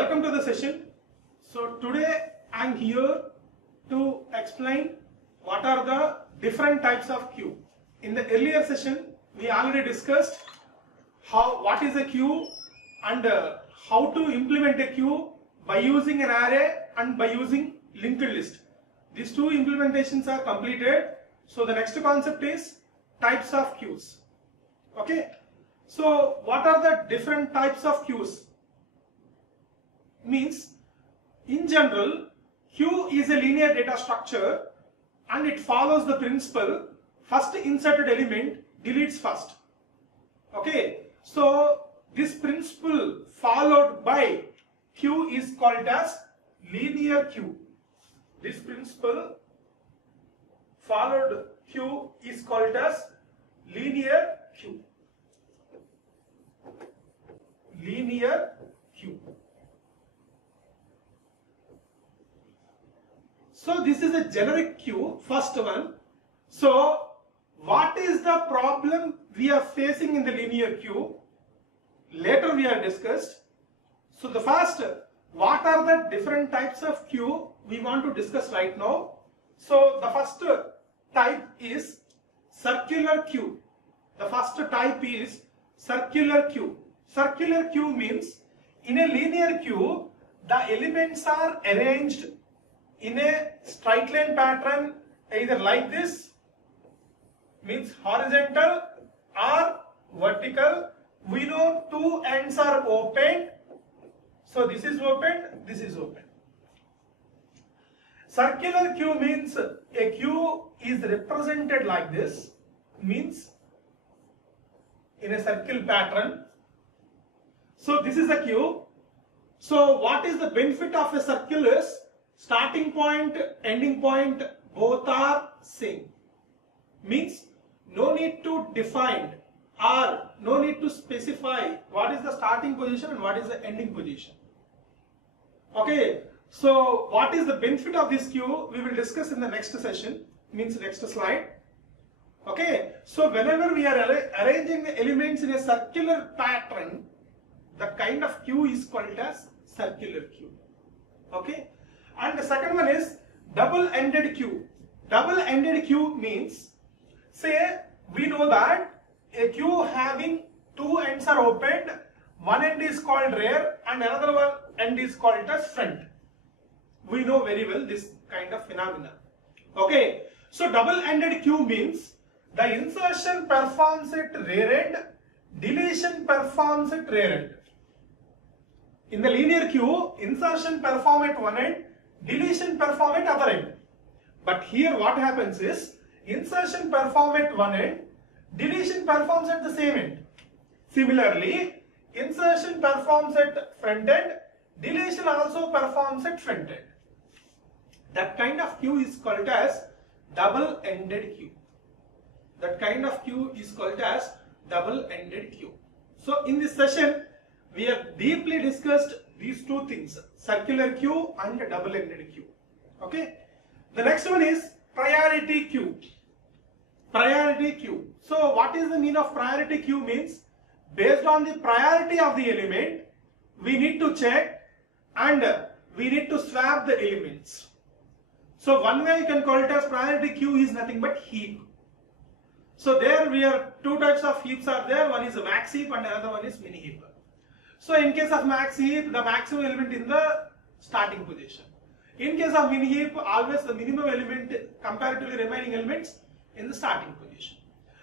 Welcome to the session. So today I am here to explain what are the different types of queue. In the earlier session we already discussed what is a queue and how to implement a queue by using an array and by using linked list. These two implementations are completed. So the next concept is types of queues. Okay. So what are the different types of queues? Means in general queue is a linear data structure and it follows the principle first inserted element deletes first. Okay, so this principle followed by queue is called as linear queue. This principle followed queue is called as linear queue. Linear queue. So this is a generic queue, first one. So what is the problem we are facing in the linear queue? Later we are discussed. So the first, what are the different types of queue we want to discuss right now? So the first type is circular queue. The first type is circular queue. Circular queue means in a linear queue the elements are arranged in a straight line pattern, either like this, means horizontal or vertical. We know two ends are open. So this is open, this is open. Circular queue means a queue is represented like this, means in a circle pattern. So this is a queue. So what is the benefit of a circle is starting point, ending point both are same. Means no need to define or no need to specify what is the starting position and what is the ending position. Okay, so what is the benefit of this queue we will discuss in the next session, means next slide. Okay, so whenever we are arranging the elements in a circular pattern, the kind of queue is called as circular queue. Okay, and the second one is double-ended queue. Double-ended queue means, say we know that a queue having two ends are opened, one end is called rear and another one end is called as front. We know very well this kind of phenomena. Okay, so double-ended queue means the insertion performs at rear end, deletion performs at rear end. In the linear queue, insertion perform at one end, deletion perform at other end. But here what happens is, insertion perform at one end, deletion performs at the same end. Similarly, insertion performs at front end, deletion also performs at front end. That kind of queue is called as double-ended queue. That kind of queue is called as double-ended queue. So in this session, we have deeply discussed these two things, circular queue and double-ended queue. Okay. The next one is priority queue. Priority queue. So what is the meaning of priority queue? Means based on the priority of the element, we need to check and we need to swap the elements. So one way you can call it as priority queue is nothing but heap. So there we are two types of heaps are there. One is a max heap and another one is mini heap. So in case of max heap, the maximum element in the starting position. In case of mini heap, always the minimum element comparatively remaining elements in the starting position.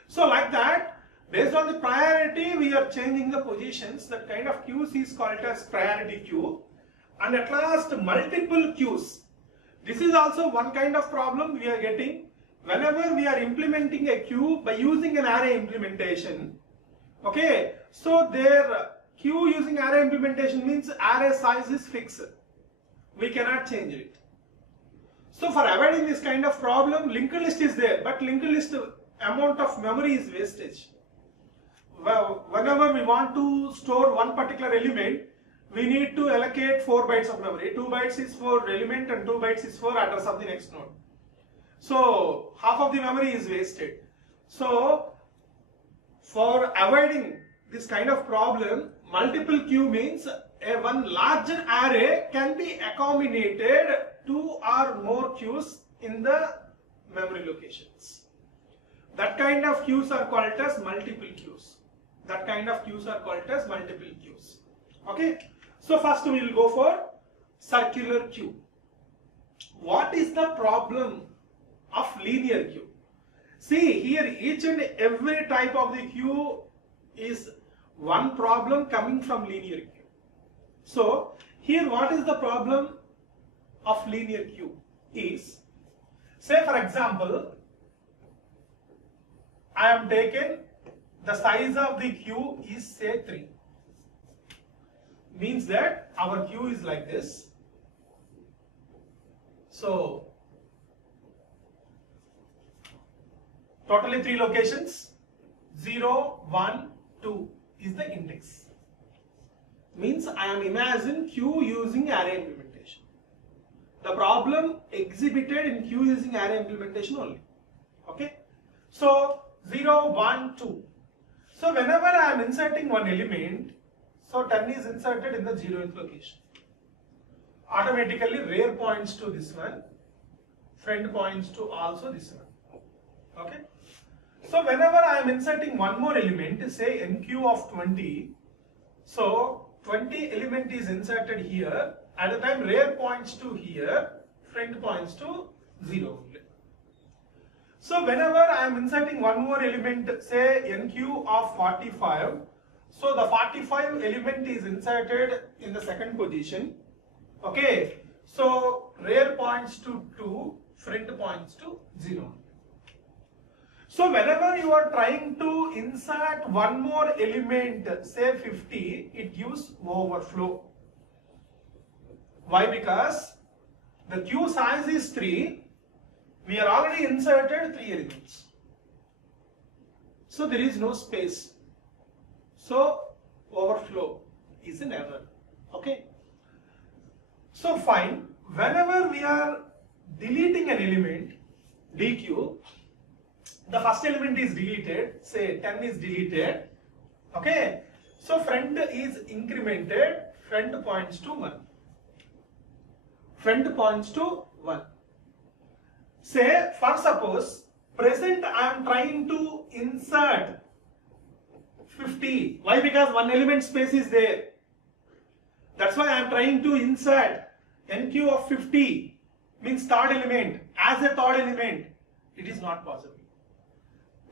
So like that, based on the priority, we are changing the positions. That kind of queues is called as priority queue. And at last, multiple queues. This is also one kind of problem we are getting whenever we are implementing a queue by using an array implementation. Okay, so their queue using array implementation means array size is fixed. We cannot change it. So for avoiding this kind of problem, linked list is there, but linked list amount of memory is wastage. Well, whenever we want to store one particular element, we need to allocate 4 bytes of memory. 2 bytes is for element and 2 bytes is for address of the next node. So half of the memory is wasted. So for avoiding this kind of problem, multiple queue means a one larger array can be accommodated 2 or more queues in the memory locations. That kind of queues are called as multiple queues. That kind of queues are called as multiple queues. Okay. So first we will go for circular queue. What is the problem of linear queue? See here, each and every type of the queue is one problem coming from linear queue. So here what is the problem of linear queue is, say for example, I am taken the size of the queue is say 3. Means that our queue is like this. So totally 3 locations, 0, 1, 2 is the index. Means I am imagining queue using array implementation. The problem exhibited in queue using array implementation only. Okay. So 0, 1, 2. So whenever I am inserting one element, so 10 is inserted in the 0th location. Automatically rear points to this one, front points to also this one. Okay. So whenever I am inserting one more element, say NQ of 20, so 20 element is inserted here, at the time rear points to here, front points to 0 only. So whenever I am inserting one more element, say NQ of 45, so the 45 element is inserted in the second position. Okay, so rear points to 2, front points to 0. So whenever you are trying to insert one more element, say 50, it gives overflow. Why? Because the queue size is 3, we are already inserted 3 elements. So there is no space. So overflow is an error. Okay. So fine, whenever we are deleting an element, DQ, the first element is deleted, say 10 is deleted, okay. So front is incremented, front points to 1. Front points to 1. Say, for suppose, present I am trying to insert 50. Why? Because one element space is there. That's why I am trying to insert NQ of 50, means third element, as a third element. It is not possible.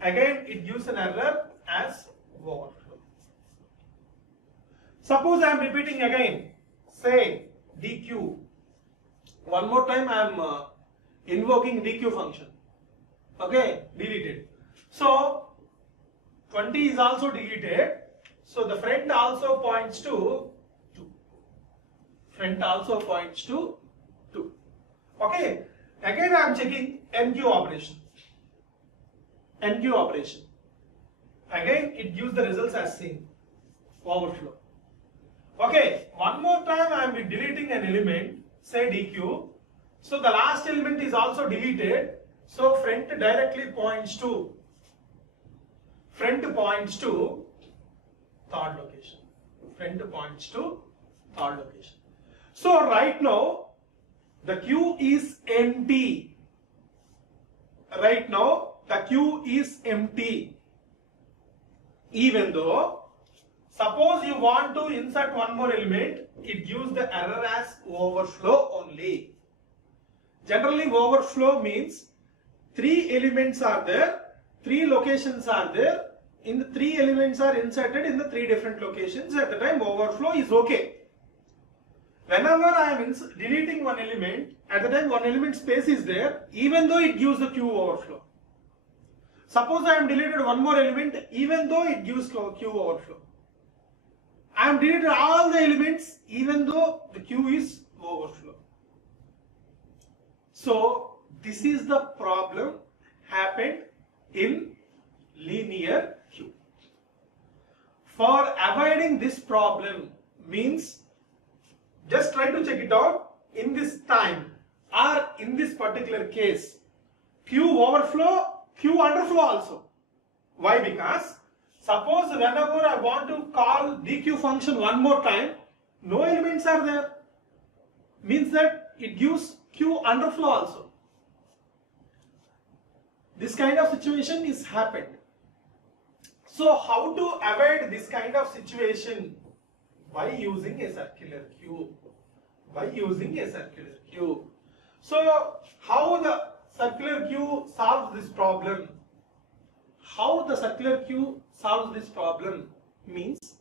Again, it gives an error as overflow. Suppose I am repeating again, say DQ. One more time I am invoking DQ function. Okay, deleted. So 20 is also deleted. So the front also points to 2. Front also points to 2. Okay. Again I am checking NQ operation. NQ operation. Again it gives the results as same. Overflow. Okay. One more time I am deleting an element, say DQ. So the last element is also deleted. So front directly points to third location. Front points to third location. So right now the queue is empty. Right now the queue is empty. Even though suppose you want to insert one more element, it gives the error as overflow only. Generally overflow means 3 elements are there, 3 locations are there, in the 3 elements are inserted in the 3 different locations. At the time overflow is okay. Whenever I am deleting one element, at the time one element space is there, even though it gives the queue overflow. Suppose I am deleted one more element, even though it gives queue overflow. I am deleted all the elements, even though the queue is overflow. So this is the problem happened in linear queue. For avoiding this problem means just try to check it out in this time or in this particular case. Queue overflow, queue underflow also. Why? Because Suppose whenever I want to call dq function one more time, no elements are there. Means that it gives q underflow also. This kind of situation is happened. So how to avoid this kind of situation? By using a circular queue. By using a circular queue. So how the circular queue solves this problem? How the circular queue solves this problem means,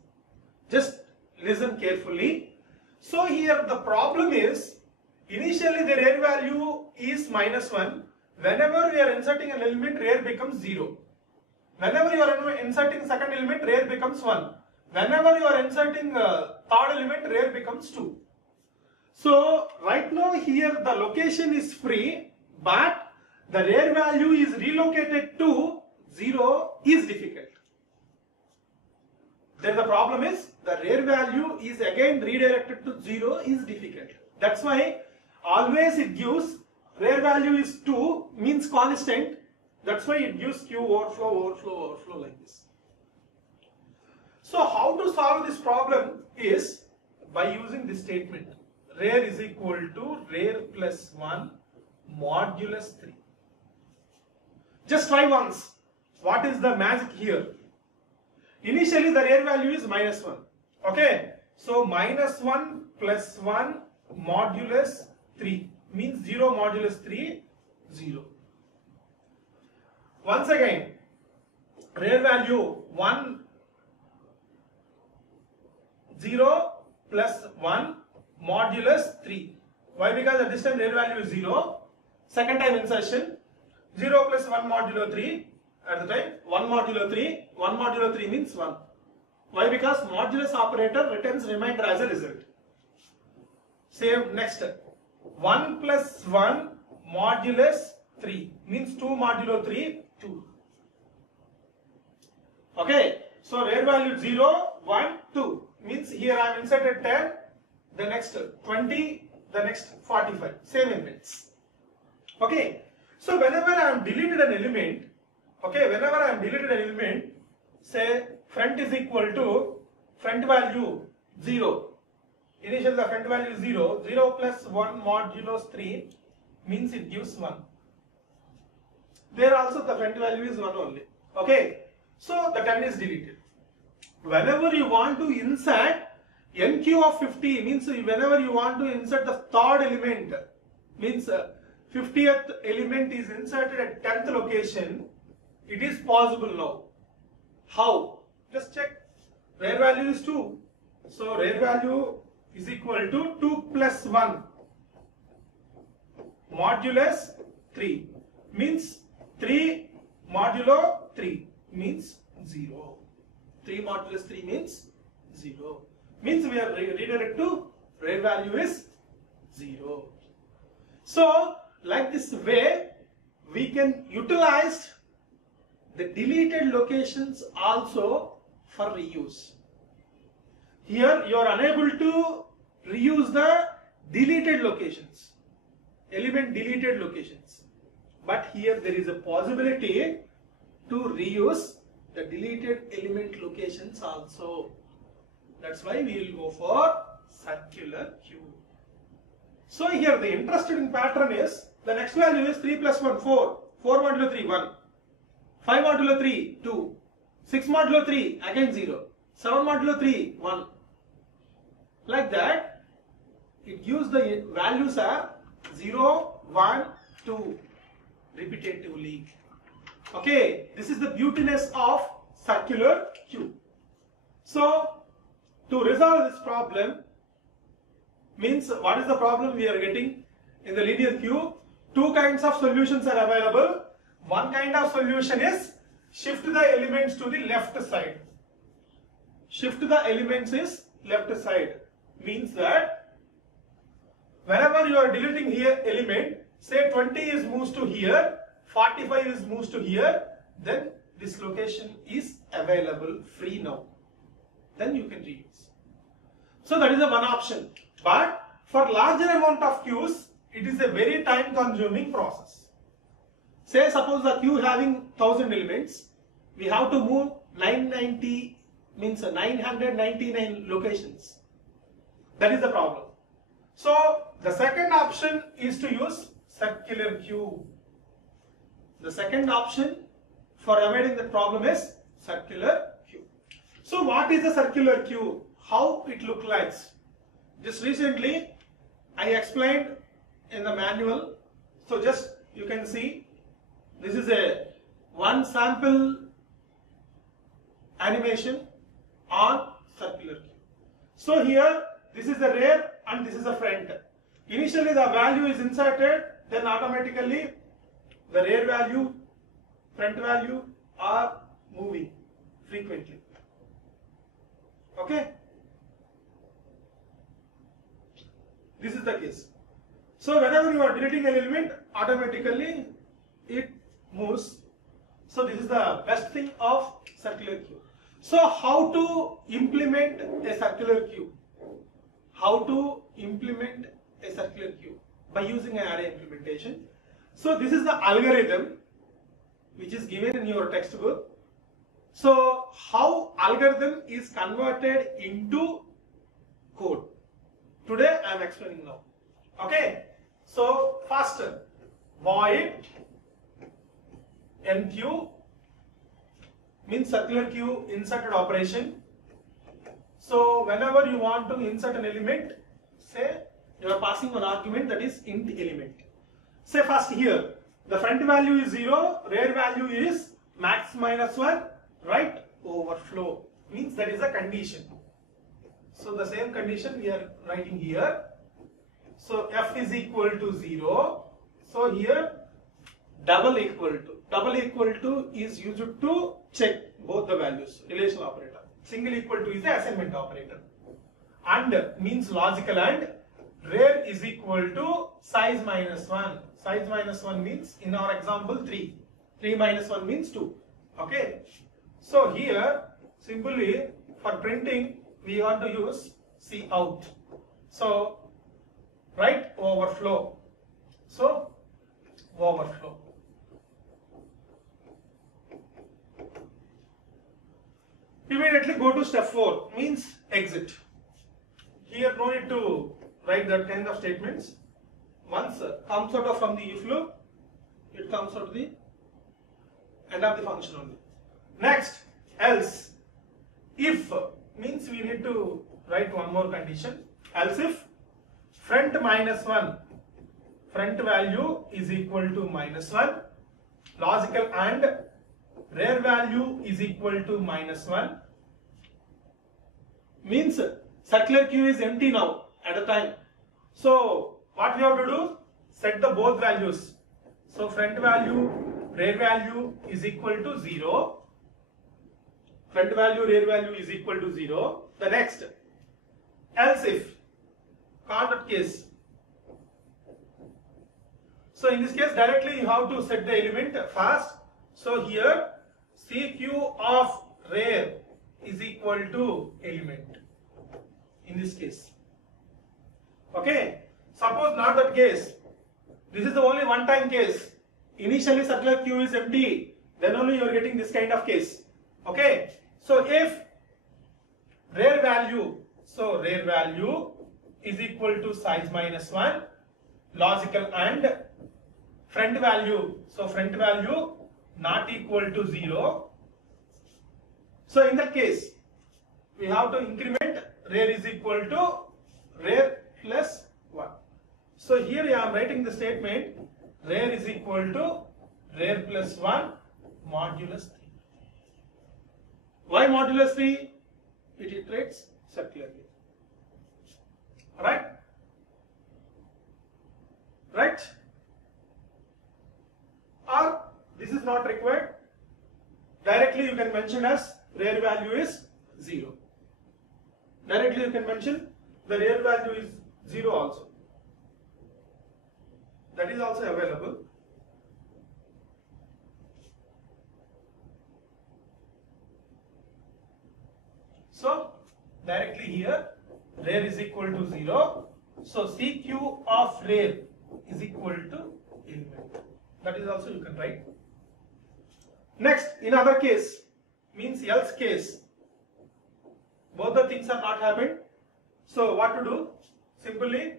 just listen carefully. So here the problem is, initially the rear value is -1. Whenever we are inserting an element, rear becomes 0. Whenever you are inserting second element, rear becomes 1. Whenever you are inserting third element, rear becomes 2. So right now here the location is free, but the rear value is relocated to 0 is difficult. Then the problem is the rear value is again redirected to 0 is difficult. That's why always it gives rear value is 2 means constant. That's why it gives q overflow, overflow, overflow like this. So how to solve this problem is by using this statement. Rear is equal to rear plus 1 modulus 3. Just try once. What is the magic here? Initially the rear value is -1. Okay. So -1 plus 1 modulus 3 means 0 modulus 3, 0. Once again, rear value 1, 0 plus 1 modulus 3. Why? Because at this time rear value is 0. Second time insertion, 0 plus 1 modulo 3. At the time 1 modulo 3, 1 modulo 3 means 1. Why? Because modulus operator returns remainder as a result. Same next. 1 plus 1 modulus 3 means 2 modulo 3, 2. Okay. So rear value 0, 1, 2 means here I have inserted 10, the next 20, the next 45. Same elements. Okay. So whenever I am deleted an element, say front is equal to front value 0. Initially the front value is 0. 0 plus 1 modulus 3 means it gives 1. There also the front value is 1 only. Okay. So the 10 is deleted. Whenever you want to insert NQ of 50 means whenever you want to insert the third element, means 50th element is inserted at 10th location, it is possible now. How? Just check. Rear value is 2. So rear value is equal to 2 plus 1 modulus 3 means 3 modulo 3 means 0. 3 modulus 3 means 0. Means we are redirected to rear value is 0. So like this way we can utilize the deleted locations also for reuse. Here you are unable to reuse the deleted locations, element deleted locations. But here there is a possibility to reuse the deleted element locations also. That's why we will go for circular queue. So here the interesting pattern is the next value is 3 plus 1, 4. 4 modulo 3, 1. 5 modulo 3, 2. 6 modulo 3, again 0. 7 modulo 3, 1. Like that, it gives the values are 0, 1, 2 repetitively. Okay, this is the beautiness of circular queue. So, to resolve this problem, means what is the problem we are getting in the linear queue? Two kinds of solutions are available. One kind of solution is shift the elements to the left side. Shift the elements is left side. Means that whenever you are deleting here element, say 20 is moves to here, 45 is moves to here, then this location is available free now. Then you can reuse. So that is the one option. But for larger amount of queues, it is a very time consuming process. Say suppose the queue having 1000 elements, we have to move 990, means 999 locations. That is the problem. So the second option is to use circular queue. The second option for avoiding the problem is circular queue. So what is a circular queue? How it looks like? Just recently I explained in the manual. So just you can see this is a one sample animation on circular queue. So here this is the rear and this is the front. Initially the value is inserted, then automatically the rear value, front value are moving frequently. Okay? This is the case. So whenever you are deleting an element, automatically it moves. So this is the best thing of circular queue. So how to implement a circular queue? How to implement a circular queue? By using an array implementation. So this is the algorithm which is given in your textbook. So how algorithm is converted into code? Today I am explaining now. Okay. So first, void enqueue means circular queue inserted operation. So whenever you want to insert an element, say you are passing one argument, that is int element. Say first here the front value is 0, rear value is max minus 1, right? Overflow means that is a condition. So the same condition we are writing here. So f is equal to 0. So here double equal to is used to check both the values, relational operator. Single equal to is the assignment operator. And means logical and. Rear is equal to size minus 1. Size minus 1 means in our example 3. 3 minus 1 means 2. Okay. So here simply for printing we want to use cout. So write overflow. So overflow. Immediately go to step 4 means exit. Here no need to write that kind of statements. Once comes out of from the if loop, it comes out the end of the function only. Next, else. If means we need to write one more condition. Else if front minus 1, front value is equal to minus 1, logical and rear value is equal to minus 1, means circular queue is empty now at a time. So what we have to do? Set the both values. So front value, rear value is equal to 0. Front value, rear value is equal to 0. The next, else if, conduct case. So in this case directly you have to set the element first. So here CQ of rear is equal to element in this case. Okay. Suppose not that case. This is the only one time case. Initially circular queue is empty. Then only you are getting this kind of case. Okay. So if rear value, so rear value is equal to size minus 1, logical and front value, so front value not equal to 0. So in that case we have to increment rear is equal to rear plus 1. So here I am writing the statement rear is equal to rear plus 1 modulus 3. Why modulus 3? It iterates circularly. Right? Right? Or this is not required. Directly you can mention as rear value is 0. Directly you can mention the rear value is 0 also. That is also available. So directly here rear is equal to 0. So CQ of rear is equal to element. That is also you can write. Next, in other case, means else case. Both the things are not happened. So what to do? Simply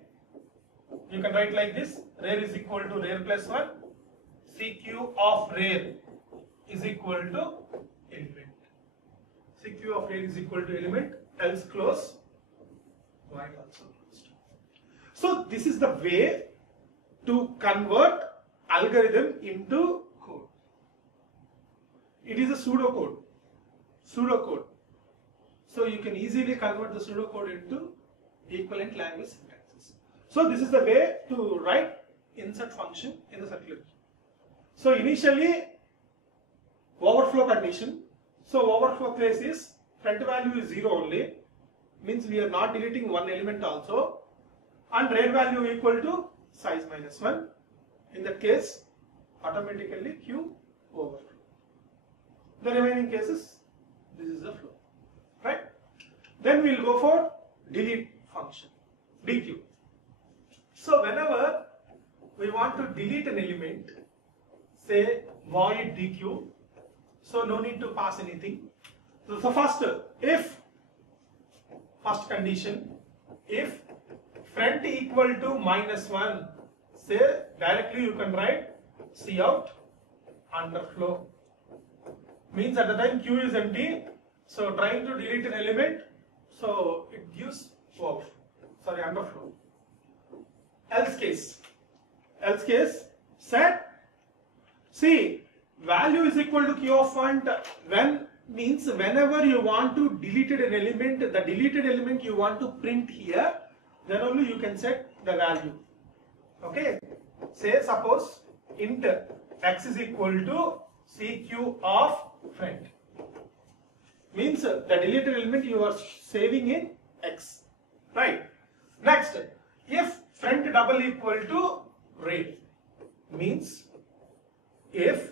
you can write like this: rare is equal to rare plus 1. CQ of rare is equal to element. CQ of rare is equal to element, else close, while also closed. So this is the way to convert algorithm into code. It is a pseudocode. So you can easily convert the pseudocode into equivalent language syntaxes. So this is the way to write insert function in the circular queue. So initially overflow condition. So overflow case is front value is 0 only, means we are not deleting one element also, and rare value equal to size minus 1. In that case, automatically queue overflow. The remaining cases, this is the flow, right? Then we will go for delete function, dequeue. So whenever we want to delete an element, say void dequeue, so no need to pass anything. So first, if first condition, if front equal to -1, say directly you can write cout underflow. Means at the time queue is empty, so trying to delete an element, so it gives underflow. Else case, set, see, value is equal to q of font when means whenever you want to delete an element, the deleted element you want to print here, then only you can set the value. Okay, say suppose int x is equal to CQ of front, means the deleted element you are saving in x, right? Next, if front double equal to rare, means if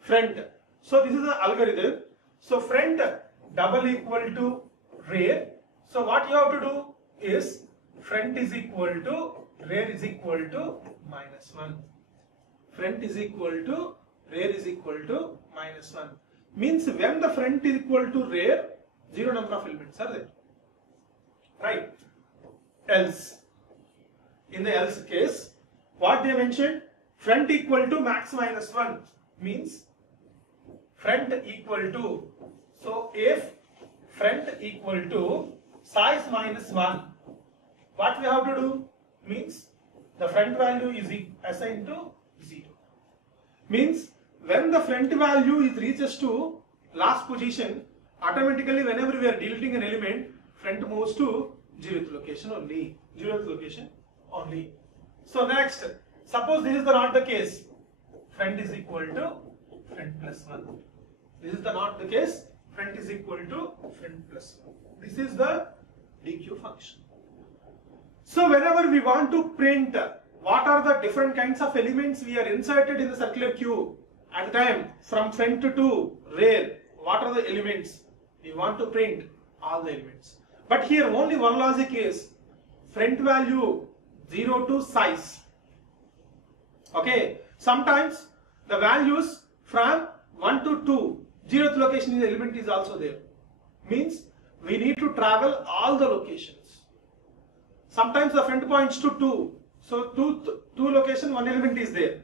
front, so this is the algorithm, so front double equal to rare, so what you have to do is front is equal to rare is equal to -1, front is equal to rare is equal to -1, means when the front is equal to rare, 0 number of elements are there, right? Else, in the else case, what they mentioned, front equal to max -1, means front equal to, so if front equal to size -1, what we have to do, means the front value is assigned to 0, means when the front value is reaches to last position, automatically whenever we are deleting an element, front moves to 0th location only. So next, suppose this is not the case, front is equal to front plus 1. This is not the case, front is equal to front plus 1. This is the dequeue function. So whenever we want to print what are the different kinds of elements we are inserted in the circular queue at the time from front to rare, what are the elements we want to print, all the elements. But here only one logic is front value 0 to size. Okay, sometimes the values from 1 to 2, 0th location in the element is also there. Means we need to travel all the locations. Sometimes the front points to 2, so 2 location, 1 element is there.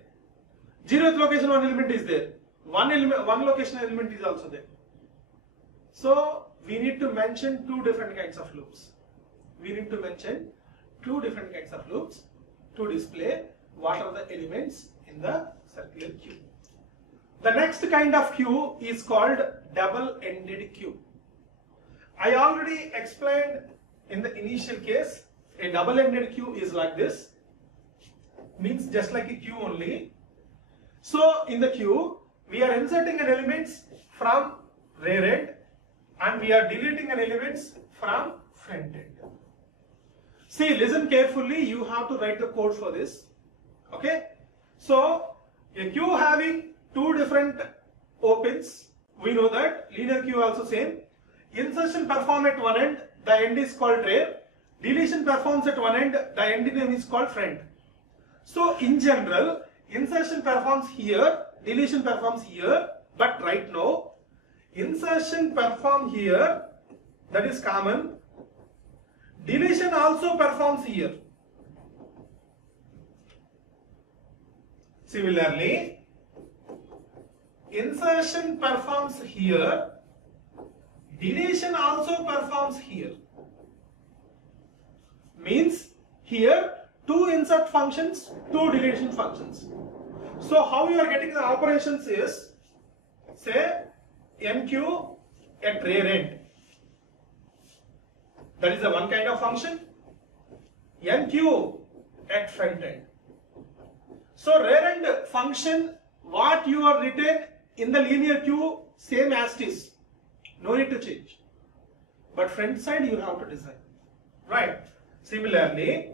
0th location, 1 element is there. 1 location element is also there. So we need to mention 2 different kinds of loops. We need to mention 2 different kinds of loops to display what are the elements in the circular queue. The next kind of queue is called double-ended queue. I already explained in the initial case, a double-ended queue is like this, means just like a queue only. So in the queue, we are inserting an elements from rear end and we are deleting an elements from front end. See, listen carefully, you have to write the code for this. Okay, so a queue having 2 different opens, we know that linear queue also same. Insertion perform at one end, the end is called rare. Deletion performs at one end, the end name is called front. So in general, insertion performs here, deletion performs here, but right now Insertion perform here, that is common. Deletion also performs here. Similarly, insertion performs here, deletion also performs here. Means here 2 insert functions, 2 deletion functions. So how you are getting the operations is, say NQ at rear end. That is the one kind of function. NQ at front end. So rear end function, what you are written in the linear queue, same as it is. No need to change. But front side you have to design. Right. Similarly,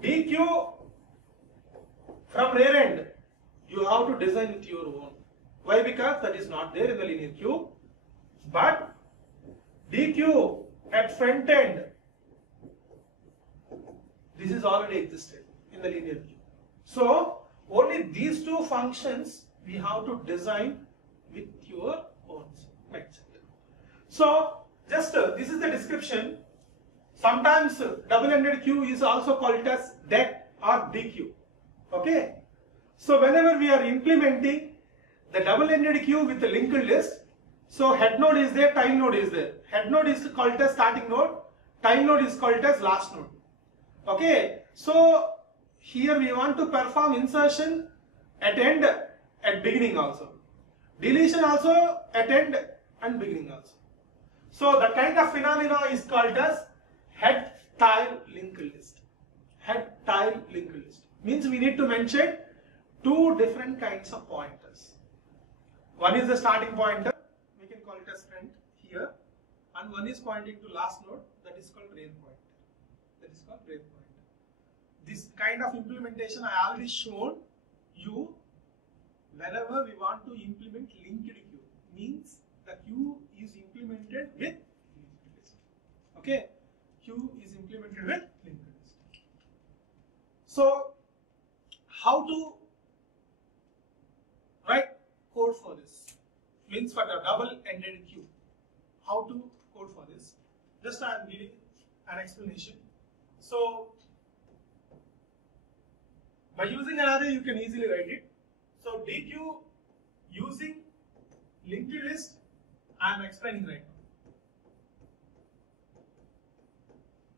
DQ from rear end, you have to design with your own. Why? Because that is not there in the linear queue. But DQ at front end, this is already existed in the linear queue. So only these 2 functions we have to design with your own mindset. So just this is the description. Sometimes double-ended queue is also called as DEQ or DQ. Okay. So whenever we are implementing the double-ended queue with the linked list, so head node is there, tail node is there. Head node is called as starting node, tail node is called as last node. Okay. So here we want to perform insertion at end, at beginning also. Deletion also at end and beginning also. So the kind of phenomena is called as head tail linked list. Head tail linked list means we need to mention 2 different kinds of pointers. One is the starting pointer, we can call it as front here, and one is pointing to last node, that is called rear pointer. That is called rear pointer. This kind of implementation I already shown you. Whenever we want to implement linked queue, means the queue is implemented with linked list. Okay, queue is implemented with linked list. So how to write code for this? Means for the double-ended queue, how to code for this? Just I am giving an explanation. So by using an array, you can easily write it. So DQ using linked list, I am explaining right now.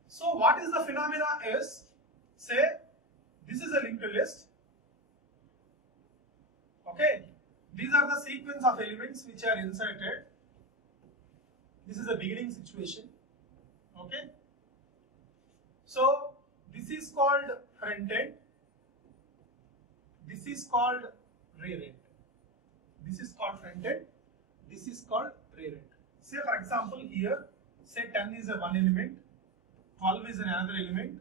So what is the phenomena is, say this is a linked list. Okay, these are the sequence of elements which are inserted. This is a beginning situation. Okay, so this is called front end. This is called rear end. This is called front end. This is called rear end. Say for example here, say 10 is a one element, 12 is another element,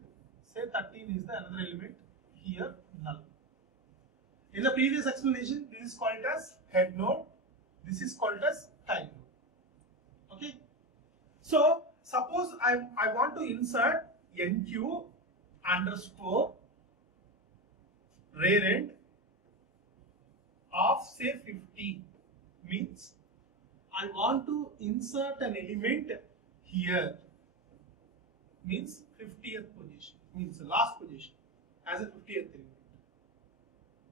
say 13 is the another element, here null. In the previous explanation, this is called as head node, this is called as tail node. Okay. So suppose I want to insert NQ underscore rear end of say 50, means I want to insert an element here, means 50th position, means the last position as a 50th element.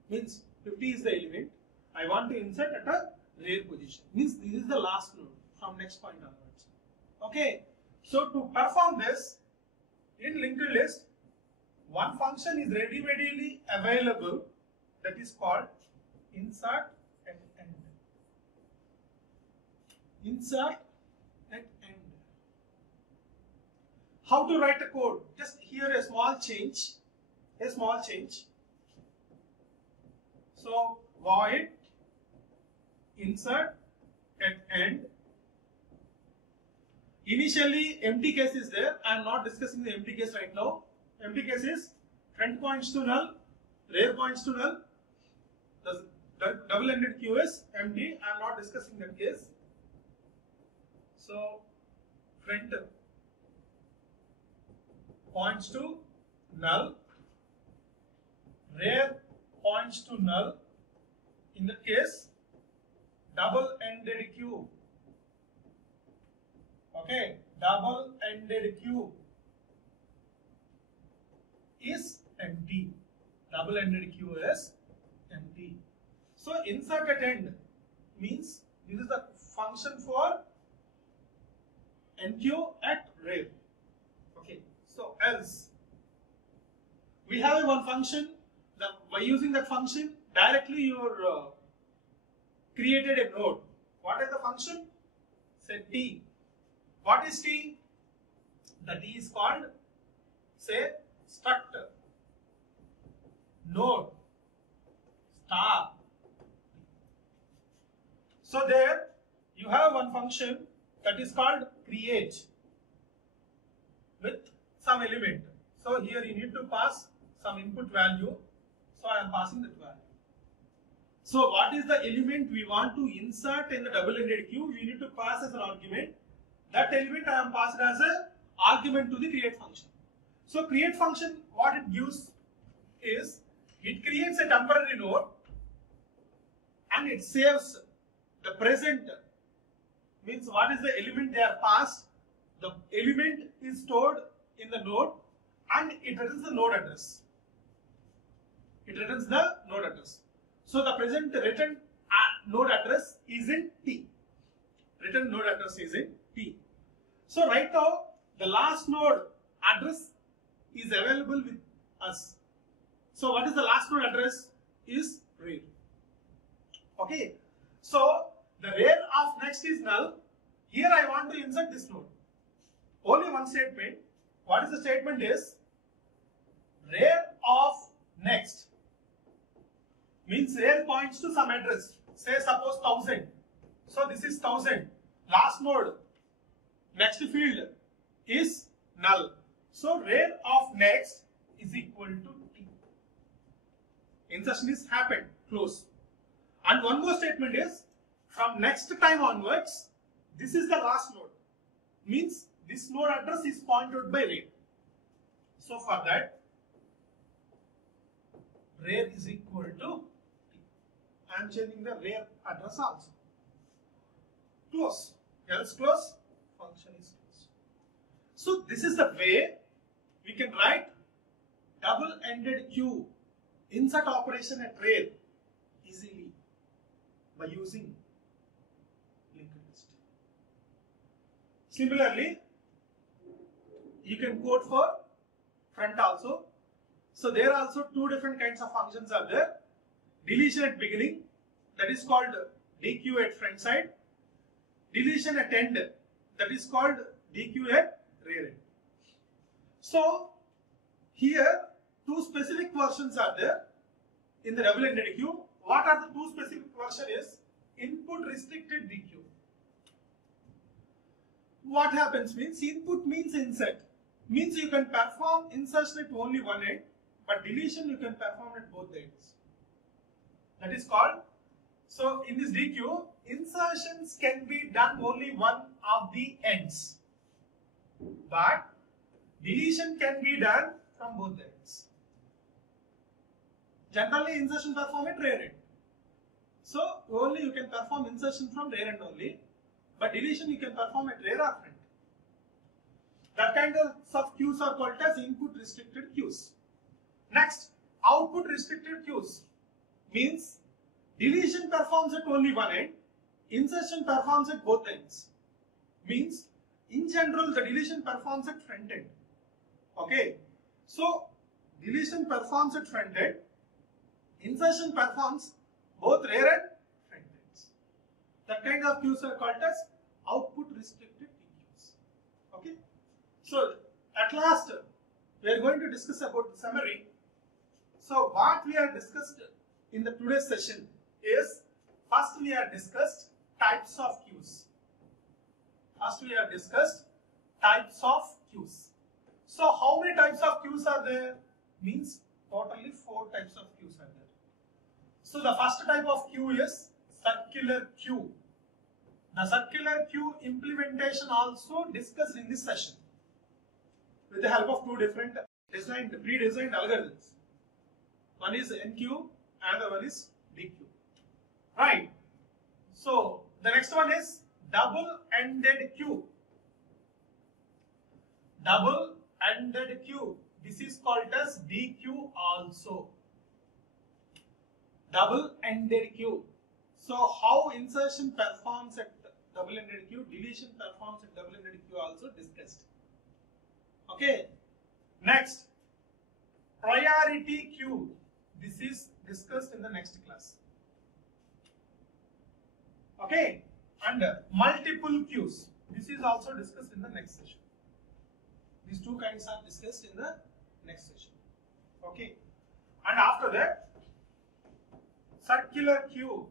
Means 50 is the element, I want to insert at a rear position, means this is the last node from next point onwards. Okay, so to perform this in linked list, one function is readily available, that is called insert at end. Insert at end. How to write a code? Just here a small change. So void insert at end. Initially empty case is there. I am not discussing the empty case right now. Empty case is front points to null, rear points to null. The double-ended queue is empty. I am not discussing that case. So front points to null, rear points to null. In the case double-ended queue. Okay, double-ended queue is empty. Double-ended queue is empty. So insert at end means this is the function for enqueue at rare. Okay, so else we have one function. By using that function directly you created a node. What is the function? Say T. What is T? The T is called, say, struct node star. So there you have one function that is called create with some element. So here you need to pass some input value. So I am passing that value. So what is the element we want to insert in the double-ended queue? We need to pass as an argument. That element I am passed as an argument to the create function. So create function, what it gives is, it creates a temporary node and it saves the present. Means what is the element they are passed? The element is stored in the node and it returns the node address. It returns the node address. So the present written node address is in T. Written node address is in T. So right now the last node address is available with us. So what is the last node address? Is rare. Okay. So the rare of next is null. Here I want to insert this node. Only one statement. What is the statement is? Rare of next. Means rare points to some address. Say suppose 1000. So this is 1000. Last node, next field is null. So rare of next is equal to T. Insertion is happened. Close. And one more statement is, from next time onwards, this is the last node. Means this node address is pointed by rare. So for that, rare is equal to T. I am changing the rare address also. Close. Else close. Function is closed. So this is the way we can write double-ended queue insert operation at rare easily by using linked list. Similarly, you can code for front also. So there are also two different kinds of functions are there. Deletion at beginning, that is called dequeue at front side. Deletion at end, that is called dequeue at rear end. So here two specific versions are there in the double-ended queue. What are the two specific versions is input restricted dequeue. What happens means input means insert. Means you can perform insertion at only one end, but deletion you can perform at both ends. That is called, so in this dequeue, insertions can be done only one of the ends, but deletion can be done from both ends. Generally insertion perform at rear end. So only you can perform insertion from rear end only, but deletion you can perform at rear or front. That kind of queues are called as input restricted queues. Next, output restricted queues means deletion performs at only one end, insertion performs at both ends. Means in general the deletion performs at front end. Okay, so deletion performs at front end, insertion performs both rear and front ends. That kind of queues are called as output restricted queues. Okay, so at last we are going to discuss about the summary. So what we have discussed in the today's session is, first we have discussed types of queues. First we have discussed types of queues. So how many types of queues are there? Means totally 4 types of queues are there. So the first type of queue is circular queue. The circular queue implementation also discussed in this session with the help of two different pre-designed algorithms. One is enqueue and the one is dequeue. Right. So the next one is double-ended queue. Double-ended queue. This is called as DQ also. Double-ended queue. So how insertion performs at double-ended queue, deletion performs at double-ended queue also discussed. Okay. Next, priority queue. This is discussed in the next class. Okay. And multiple queues. This is also discussed in the next session. These two kinds are discussed in the next session. Okay. And after that, circular queue.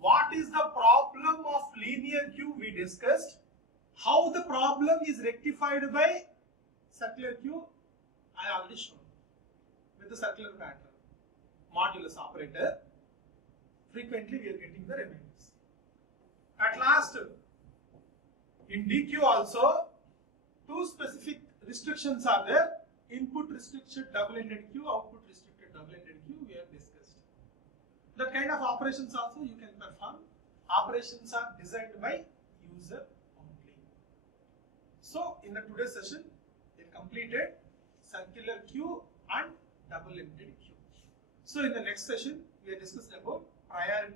What is the problem of linear queue we discussed? How the problem is rectified by circular queue, I already shown. With the circular pattern, modulus operator, frequently we are getting the remainders. At last, in DQ also, two specific restrictions are there. Input restricted double-ended queue, output restricted double-ended queue, we have discussed. That kind of operations also you can perform. Operations are designed by user only. So, in the today's session, we completed circular queue and double-ended queue. So, in the next session, we are discussing about priority